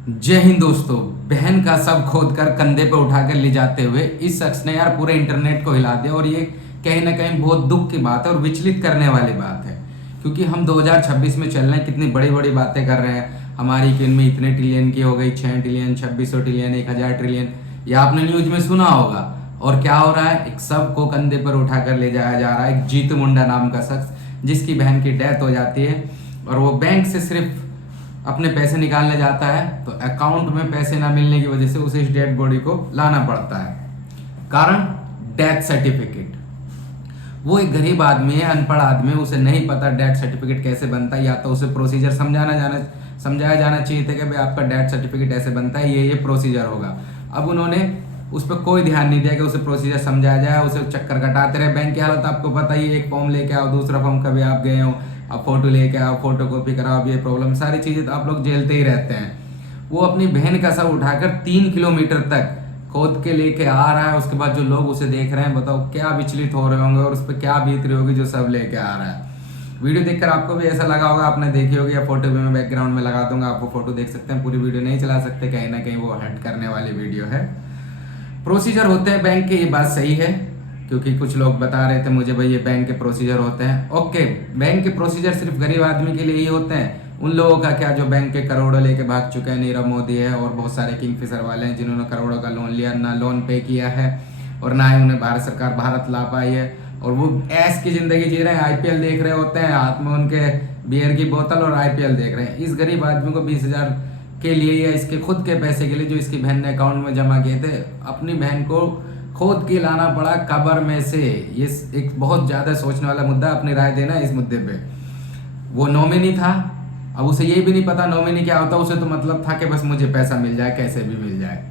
जय हिंद दोस्तों। बहन का शव खोद कर कंधे पे उठाकर ले जाते हुए इस शख्स ने यार पूरे इंटरनेट को हिला दिया और ये कहीं ना कहीं बहुत दुख की बात है और विचलित करने वाली बात है। क्योंकि हम 2026 में चल रहे हैं, कितनी बड़ी बड़ी बातें कर रहे हैं। हमारी इकॉनमी इतने ट्रिलियन की हो गई, 6 ट्रिलियन, 2600 ट्रिलियन, 1000 ट्रिलियन। ये आपने न्यूज में सुना होगा। और क्या हो रहा है, एक शव को कंधे पर उठाकर ले जाया जा रहा है। एक जीतू मुंडा नाम का शख्स जिसकी बहन की डेथ हो जाती है और वो बैंक से सिर्फ अपने पैसे निकालने जाता है तो अकाउंट में पैसे ना मिलने की वजह से उसे इस डेड बॉडी को लाना पड़ता है। कारण डेथ सर्टिफिकेट। वो एक गरीब आदमी है, अनपढ़ आदमी है, उसे नहीं पता डेथ सर्टिफिकेट कैसे बनता है। या तो उसे प्रोसीजर समझाया जाना चाहिए था कि भाई आपका डेथ सर्टिफिकेट ऐसे बनता है, ये प्रोसीजर होगा। अब उन्होंने उस पर कोई ध्यान नहीं दिया कि उसे प्रोसीजर समझाया जाए, उसे चक्कर कटाते रहे। बैंक की हालत आपको पता ही है, एक फॉर्म लेके आओ, दूसरा फॉर्म कभी आप गए हो, अब फोटो लेके आओ, फोटो कॉपी कराओ, अब ये प्रॉब्लम, सारी चीजें तो आप लोग झेलते ही रहते हैं। वो अपनी बहन का शव उठाकर 3 किलोमीटर तक खोद के लेके आ रहा है। उसके बाद जो लोग उसे देख रहे हैं, बताओ क्या विचलित हो रहे होंगे और उस पर क्या बीत रही होगी जो सब लेके आ रहा है। वीडियो देखकर आपको भी ऐसा लगा होगा, आपने देखी होगी, या फोटो भी मैं बैकग्राउंड में लगा दूंगा, आप वो फोटो देख सकते हैं। पूरी वीडियो नहीं चला सकते, कहीं ना कहीं वो हट करने वाली वीडियो है। प्रोसीजर होते हैं बैंक के, ये बात सही है। क्योंकि कुछ लोग बता रहे थे मुझे भाई ये बैंक के प्रोसीजर होते हैं। ओके, बैंक के प्रोसीजर सिर्फ गरीब आदमी के लिए ही होते हैं। उन लोगों का क्या जो बैंक के करोड़ों लेके भाग चुके हैं, नीरव मोदी है और बहुत सारे किंगफिशर वाले हैं जिन्होंने करोड़ों का लोन लिया, ना लोन पे किया है और ना ही उन्हें भारत सरकार भारत ला पाई है। और वो ऐश की जिंदगी जी रहे हैं, आईपीएल देख रहे होते हैं, हाथ में उनके बियर की बोतल और आईपीएल देख रहे हैं। इस गरीब आदमी को 20,000 के लिए या इसके खुद के पैसे के लिए जो इसकी बहन ने अकाउंट में जमा किए थे, अपनी बहन को खोद के लाना पड़ा कब्र में से। ये एक बहुत ज्यादा सोचने वाला मुद्दा, अपनी राय देना इस मुद्दे पे। वो नॉमिनी था, अब उसे ये भी नहीं पता नॉमिनी क्या होता। उसे तो मतलब था कि बस मुझे पैसा मिल जाए, कैसे भी मिल जाए।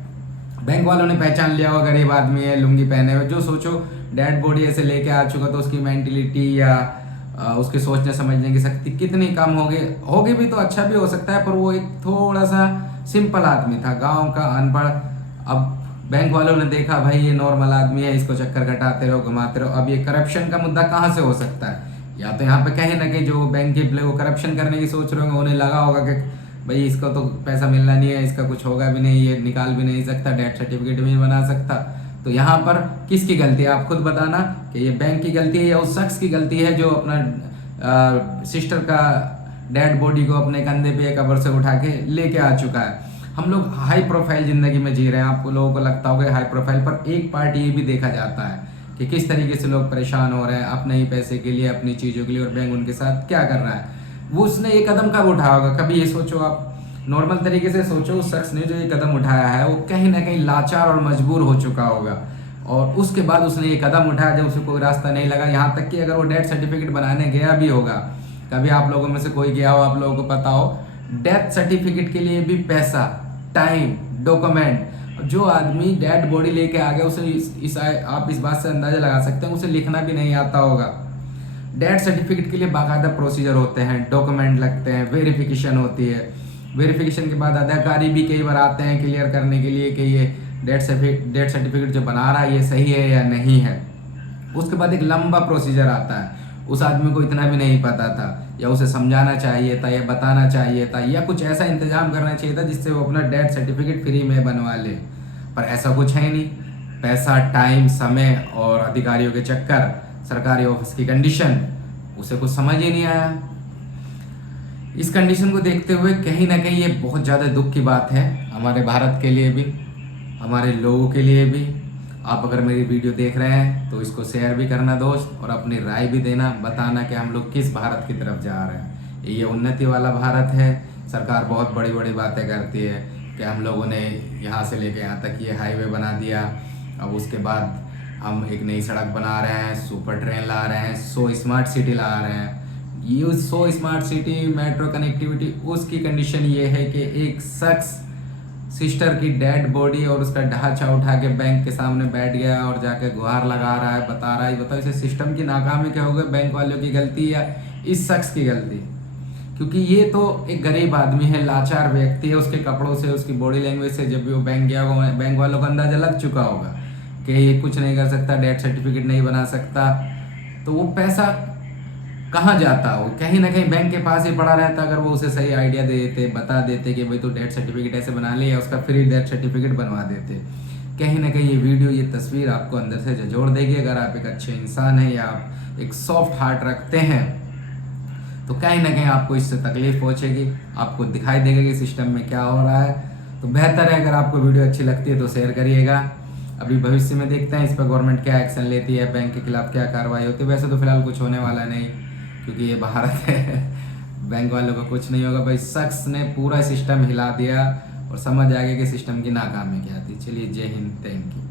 बैंक वालों ने पहचान लिया हो गरीब आदमी है, लुंगी पहने हुए। जो सोचो डेड बॉडी ऐसे लेके आ चुका तो उसकी मेंटेलिटी या उसके सोचने समझने की शक्ति कितनी कम होगी भी तो अच्छा भी हो सकता है। पर वो एक थोड़ा सा सिंपल आदमी था, गांव का, अनपढ़। अब बैंक वालों ने देखा भाई ये नॉर्मल आदमी है, इसको चक्कर कटाते रहो, घुमाते रहो। अब ये करप्शन का मुद्दा कहाँ से हो सकता है? या तो यहाँ पे कहीं ना कहीं जो बैंक के एम्प्लॉय वो करप्शन करने की सोच रहे होंगे, उन्हें लगा होगा कि भाई इसको तो पैसा मिलना नहीं है, इसका कुछ होगा भी नहीं, ये निकाल भी नहीं सकता, डेथ सर्टिफिकेट भी नहीं बना सकता। तो यहाँ पर किसकी गलती है? आप खुद बताना कि ये बैंक की गलती है या उस शख्स की गलती है जो अपना सिस्टर का डेड बॉडी को अपने कंधे पे कब्र से उठा के लेके आ चुका है। हम लोग हाई प्रोफाइल जिंदगी में जी रहे हैं, आपको लोगों को लगता होगा हाई प्रोफाइल, पर एक पार्ट ये भी देखा जाता है कि किस तरीके से लोग परेशान हो रहे हैं अपने ही पैसे के लिए, अपनी चीज़ों के लिए, और बैंक उनके साथ क्या कर रहा है। वो उसने ये कदम कब उठाया होगा? कभी ये सोचो, आप नॉर्मल तरीके से सोचो, उस शख्स ने जो ये कदम उठाया है वो कहीं ना कहीं लाचार और मजबूर हो चुका होगा और उसके बाद उसने ये कदम उठाया जब उसे कोई रास्ता नहीं लगा। यहाँ तक कि अगर वो डेथ सर्टिफिकेट बनाने गया भी होगा, कभी आप लोगों में से कोई गया हो, आप लोगों को पता हो, डेथ सर्टिफिकेट के लिए भी पैसा, टाइम, डॉक्यूमेंट। जो आदमी डेड बॉडी लेके आ गया उसे आप इस बात से अंदाजा लगा सकते हैं उसे लिखना भी नहीं आता होगा। डेथ सर्टिफिकेट के लिए बाकायदा प्रोसीजर होते हैं, डॉक्यूमेंट लगते हैं, वेरिफिकेशन होती है। वेरिफिकेशन के बाद अधिकारी भी कई बार आते हैं क्लियर करने के लिए कि ये डेथ सर्टिफिकेट जो बना रहा है ये सही है या नहीं है। उसके बाद एक लंबा प्रोसीजर आता है। उस आदमी को इतना भी नहीं पता था, या उसे समझाना चाहिए था, या बताना चाहिए था, या कुछ ऐसा इंतजाम करना चाहिए था जिससे वो अपना डेथ सर्टिफिकेट फ्री में बनवा ले। पर ऐसा कुछ है नहीं। पैसा, टाइम, समय और अधिकारियों के चक्कर, सरकारी ऑफिस की कंडीशन, उसे कुछ समझ ही नहीं आया। इस कंडीशन को देखते हुए कहीं ना कहीं ये बहुत ज़्यादा दुख की बात है, हमारे भारत के लिए भी, हमारे लोगों के लिए भी। आप अगर मेरी वीडियो देख रहे हैं तो इसको शेयर भी करना दोस्त, और अपनी राय भी देना, बताना कि हम लोग किस भारत की तरफ जा रहे हैं। ये उन्नति वाला भारत है? सरकार बहुत बड़ी बड़ी बातें करती है कि हम लोगों ने यहाँ से लेके यहाँ तक ये हाईवे बना दिया, अब उसके बाद हम एक नई सड़क बना रहे हैं, सुपर ट्रेन ला रहे हैं, 100 स्मार्ट सिटी ला रहे हैं। ये 100 स्मार्ट सिटी, मेट्रो कनेक्टिविटी, उसकी कंडीशन ये है कि एक शख्स सिस्टर की डेड बॉडी और उसका ढांचा उठा के बैंक के सामने बैठ गया और जाके गुहार लगा रहा है, बता रहा है। बताओ इसे सिस्टम की नाकामी क्या हो गई, बैंक वालों की गलती या इस शख्स की गलती? क्योंकि ये तो एक गरीब आदमी है, लाचार व्यक्ति है, उसके कपड़ों से, उसकी बॉडी लैंग्वेज से जब भी वो बैंक गया होगा, बैंक वालों को अंदाजा लग चुका होगा कि ये कुछ नहीं कर सकता, डेथ सर्टिफिकेट नहीं बना सकता। तो वो पैसा कहाँ जाता हो, कहीं ना कहीं बैंक के पास ही पड़ा रहता। अगर वो उसे सही आइडिया दे देते, बता देते कि भाई तू डेथ सर्टिफिकेट ऐसे बना ले, या उसका फ्री डेथ सर्टिफिकेट बनवा देते। कहीं ना कहीं ये वीडियो, ये तस्वीर आपको अंदर से झंझोड़ देगी। अगर आप एक अच्छे इंसान हैं या आप एक सॉफ्ट हार्ट रखते हैं, तो कहीं ना कहीं आपको इससे तकलीफ पहुंचेगी, आपको दिखाई देगा कि सिस्टम में क्या हो रहा है। तो बेहतर है, अगर आपको वीडियो अच्छी लगती है तो शेयर करिएगा। अभी भविष्य में देखते हैं इस पर गवर्नमेंट क्या एक्शन लेती है, बैंक के खिलाफ क्या कार्रवाई होती है। वैसे तो फिलहाल कुछ होने वाला नहीं, क्योंकि ये भारत है। बैंक वालों को कुछ नहीं होगा। भाई शख्स ने पूरा सिस्टम हिला दिया और समझ आ गया कि सिस्टम की नाकामी क्या थी। चलिए, जय हिंद, थैंक यू।